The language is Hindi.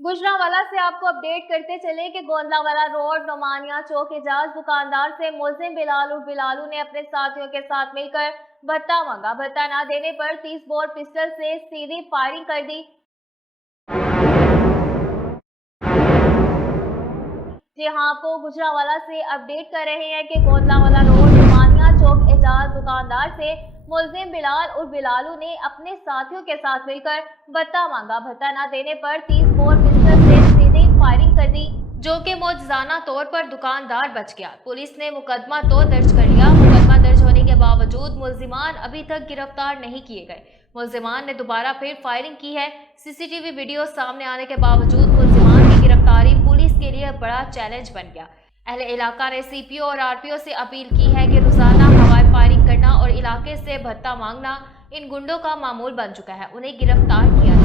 गुजरांवाला से आपको अपडेट करते चले कि गोंदलावाला रोड नोमानिया चौक एजाज दुकानदार से मुलजिम बिलालू ने अपने साथियों के साथ मिलकर भत्ता मांगा। भत्ता न देने पर 30 बोर पिस्टल से सीधी फायरिंग कर दी। जी हाँ, आपको गुजरांवाला से अपडेट कर रहे हैं कि गोंदलावाला रोड नोमानिया चौक एजाज दुकानदार से मुलजिम बिलालू ने अपने साथियों के साथ मिलकर भत्ता मांगा। भत्ता न देने पर 30 बोर पिस्टल से सीधी फायरिंग कर दी, जो कि मौजूदा तौर पर दुकानदार बच गया। पुलिस ने मुकदमा तो दर्ज कर लिया। मुकदमा दर्ज होने के बावजूद मुलजिमान अभी तक गिरफ्तार नहीं किए गए। मुलजिमान ने दोबारा फिर फायरिंग की है। सीसीटीवी वीडियो सामने आने के बावजूद मुलजिमान की गिरफ्तारी पुलिस के लिए बड़ा चैलेंज बन गया। अहले इलाका ने सीपीओ और आरपीओ से अपील की है कि रोजाना हवाई फायरिंग करना और इलाके से भत्ता मांगना इन गुंडों का मामूल बन चुका है। उन्हें गिरफ्तार किया